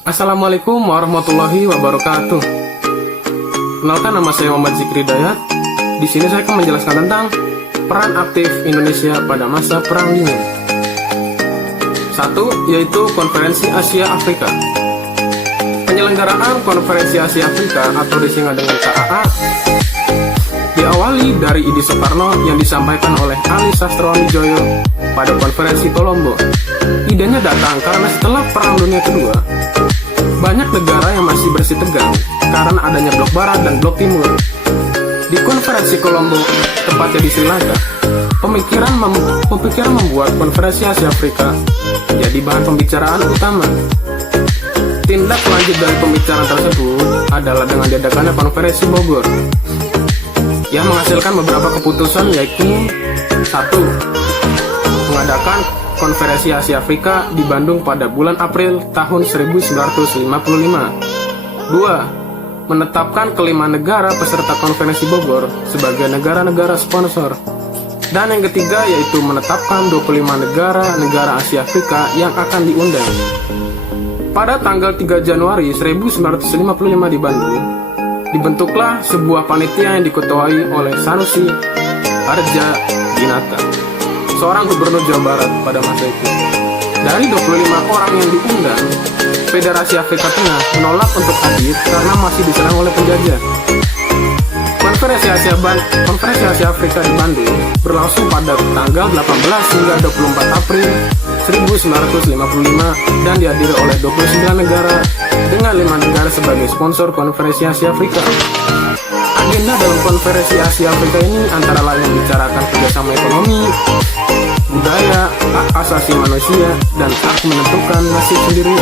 Assalamualaikum warahmatullahi wabarakatuh. Kenalkan, nama saya Muhammad Zikri Dayat. Di sini saya akan menjelaskan tentang peran aktif Indonesia pada masa Perang Dingin. Satu, yaitu Konferensi Asia Afrika. Penyelenggaraan Konferensi Asia Afrika atau disingkat dengan KAA diawali dari ide Soekarno yang disampaikan oleh Ali Sastroamidjojo pada Konferensi Kolombo. Idenya datang karena setelah Perang Dunia Kedua, banyak negara yang masih bersitegang karena adanya blok barat dan blok timur. Di Konferensi Kolombo, tepatnya di Sri Lanka, pemikiran membuat Konferensi Asia Afrika jadi bahan pembicaraan utama. Tindak lanjut dari pembicaraan tersebut adalah dengan diadakannya Konferensi Bogor yang menghasilkan beberapa keputusan, yaitu: 1. Mengadakan Konferensi Asia Afrika di Bandung pada bulan April tahun 1955. 2. Menetapkan kelima negara peserta Konferensi Bogor sebagai negara-negara sponsor. Dan yang ketiga yaitu menetapkan 25 negara Asia Afrika yang akan diundang. Pada tanggal 3 Januari 1955 di Bandung, dibentuklah sebuah panitia yang diketuai oleh Sanusi Harja-Dinata, seorang gubernur Jawa Barat pada masa itu. Dari 25 orang yang diundang, Federasi Afrika Tengah menolak untuk hadir karena masih diserang oleh penjajah. Konferensi Asia Afrika di Bandung berlangsung pada tanggal 18 hingga 24 April 1955 dan dihadiri oleh 29 negara dengan 5 negara sebagai sponsor Konferensi Asia Afrika. Agenda dalam Konferensi Asia Afrika ini antara lain membicarakan kerjasama ekonomi, budaya, hak asasi manusia, dan hak menentukan nasib sendiri,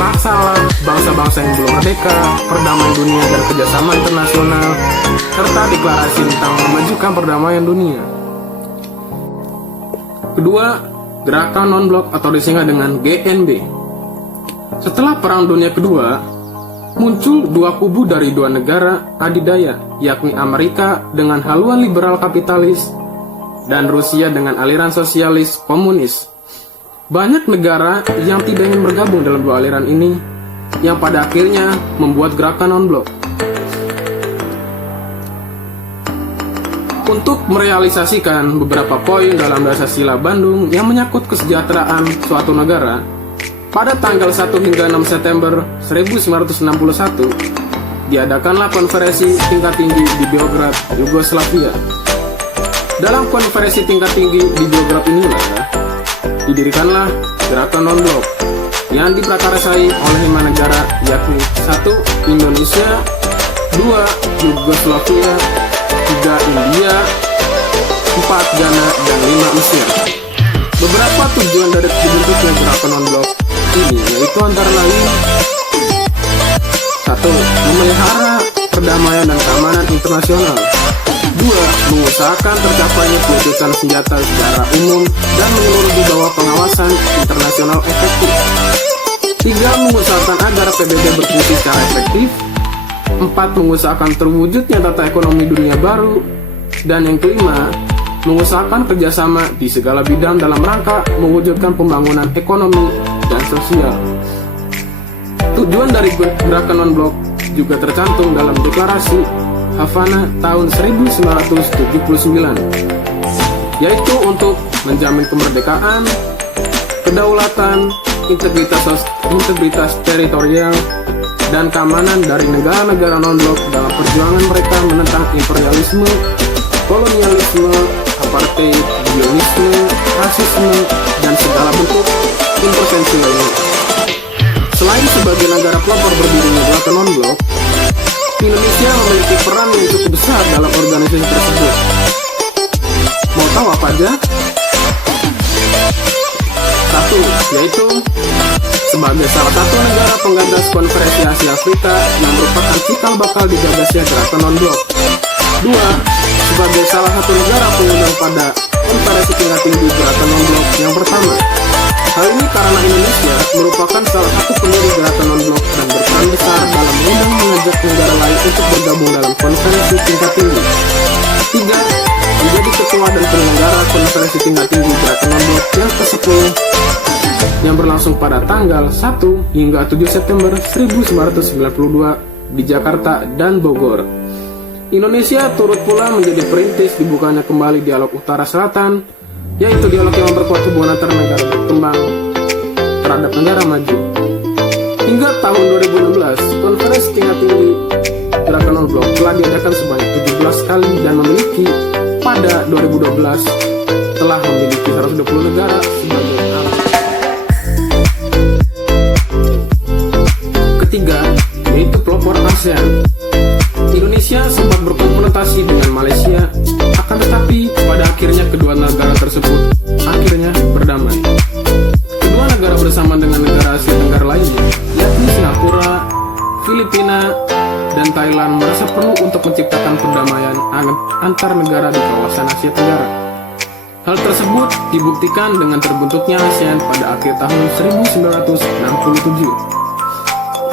masalah bangsa-bangsa yang belum merdeka, perdamaian dunia dan kerjasama internasional, serta deklarasi tentang memajukan perdamaian dunia. Kedua, Gerakan Non-Blok atau disingkat dengan GNB. Setelah Perang Dunia Kedua, muncul dua kubu dari dua negara adidaya, yakni Amerika dengan haluan liberal kapitalis dan Rusia dengan aliran sosialis komunis. Banyak negara yang tidak ingin bergabung dalam dua aliran ini, yang pada akhirnya membuat Gerakan Non-Blok. Untuk merealisasikan beberapa poin dalam Dasar Sila Bandung yang menyangkut kesejahteraan suatu negara, pada tanggal 1 hingga 6 September 1961, diadakanlah konferensi tingkat tinggi di Beograd, Yugoslavia. Dalam konferensi tingkat tinggi di Beograd inilah didirikanlah Gerakan Non-Blok yang diprakarsai oleh 5 negara, yakni 1. Indonesia, 2. Yugoslavia, 3. India, 4. Ghana, dan 5. Mesir. Beberapa tujuan dari dibentuknya Gerakan Non-Blok ini yaitu antara lain: 1. Memelihara perdamaian dan keamanan internasional. 2. Mengusahakan tercapainya pemutusan senjata secara umum dan menyeluruh di bawah pengawasan internasional efektif. 3. Mengusahakan agar PBB berfungsi secara efektif. 4. Mengusahakan terwujudnya tata ekonomi dunia baru. Dan yang kelima, mengusahakan kerjasama di segala bidang dalam rangka mewujudkan pembangunan ekonomi dan sosial. Tujuan dari Gerakan Non-Blok juga tercantum dalam Deklarasi Havana tahun 1979, yaitu untuk menjamin kemerdekaan, kedaulatan, integritas teritorial, dan keamanan dari negara-negara non-blok dalam perjuangan mereka menentang imperialisme, kolonialisme, apartheid, zionisme, rasisme, dan segala bentuk intervensi lainnya. Selain sebagai negara pelopor berdirinya Gerakan Non-Blok, Indonesia memiliki peran yang cukup besar dalam organisasi tersebut. Mau tahu apa aja? 1. Yaitu sebagai salah satu negara penggagas Konferensi Asia Afrika yang merupakan cikal bakal digagasnya Gerakan Non-Blok. 2. Sebagai salah satu negara pengundang pada konferensi tingkat tinggi Gerakan Non-Blok yang pertama. Hal ini karena Indonesia merupakan salah satu pendiri Gerakan Non-Blok dan berperan besar dalam mengajak negara lain untuk bergabung dalam konferensi tingkat tinggi. 3. Menjadi ketua dan penyelenggara konferensi tingkat tinggi Gerakan Non-Blok yang ke-10 yang berlangsung pada tanggal 1 hingga 7 September 1992 di Jakarta dan Bogor. Indonesia turut pula menjadi perintis dibukanya kembali dialog Utara Selatan, yaitu dialog yang memperkuat hubungan antar negara berkembang terhadap negara maju. Hingga tahun 2016, konferensi tingkat tinggi Gerakan Non Blok telah diadakan sebanyak 17 kali dan memiliki pada 2012 telah memiliki 120 negara sebagai anggota. Ketiga, yaitu pelopor ASEAN. Indonesia sempat berkonfrontasi dengan Malaysia, akan tetapi pada akhirnya kedua negara tersebut akhirnya berdamai. Kedua negara bersama dengan negara Asia Tenggara lainnya, yakni Singapura, Filipina, dan Thailand merasa perlu untuk menciptakan perdamaian antar negara di kawasan Asia Tenggara. Hal tersebut dibuktikan dengan terbentuknya ASEAN pada akhir tahun 1967.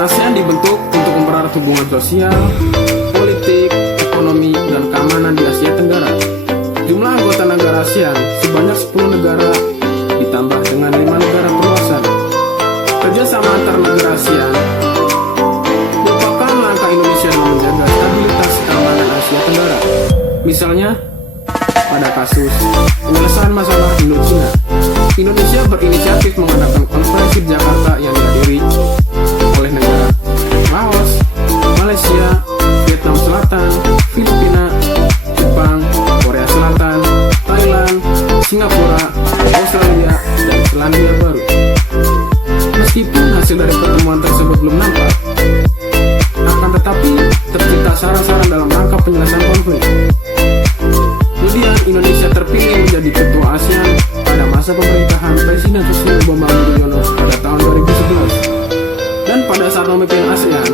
ASEAN dibentuk untuk mempererat hubungan sosial, politik, ekonomi, dan keamanan di Asia Tenggara. Jumlah anggota negara ASEAN sebanyak 10 negara ditambah dengan 5 negara perluasan. Kerjasama antar negara ASEAN merupakan langkah Indonesia dalam menjaga stabilitas keamanan Asia Tenggara. Misalnya, pada kasus penyelesaian masalah Indo-Cina, Indonesia berinisiatif mengadakan konferensi di Jakarta yang dihadiri oleh negara Laos, Malaysia, Vietnam Selatan, Filipina, Jepang, Korea Selatan, Thailand, Singapura, Australia, dan Selandia Baru. Meskipun hasil dari pertemuan tersebut belum nampak, akan tetapi tercipta saran-saran dalam rangka penyelesaian konflik. Kemudian Indonesia terpilih menjadi ketua ASEAN pada masa pemerintahan Presiden Susilo Bambang Yudhoyono pada tahun 2011. Dan pada saat memimpin ASEAN,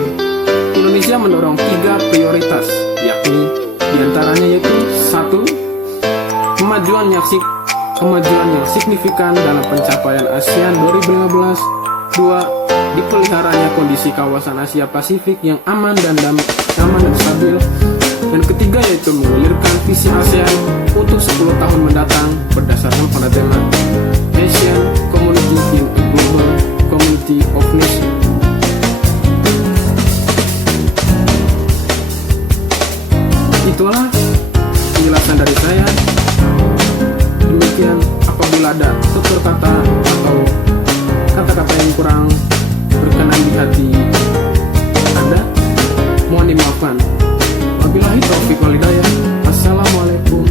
Indonesia mendorong 3 prioritas, yakni diantaranya yaitu 1. Kemajuan yang signifikan dalam pencapaian ASEAN 2015. 2. Dipeliharanya kondisi kawasan Asia Pasifik yang aman dan stabil. Dan ketiga yaitu mengulirkan visi ASEAN untuk 10 tahun mendatang berdasarkan pada tema Asian Community in a Global Community of Nations. Itulah penjelasan dari saya. Demikian, apabila ada tutur kata atau kata-kata yang kurang berkenan di hati Anda, mohon dimaafkan. Wabillahi taufiq wal hidayah. Assalamualaikum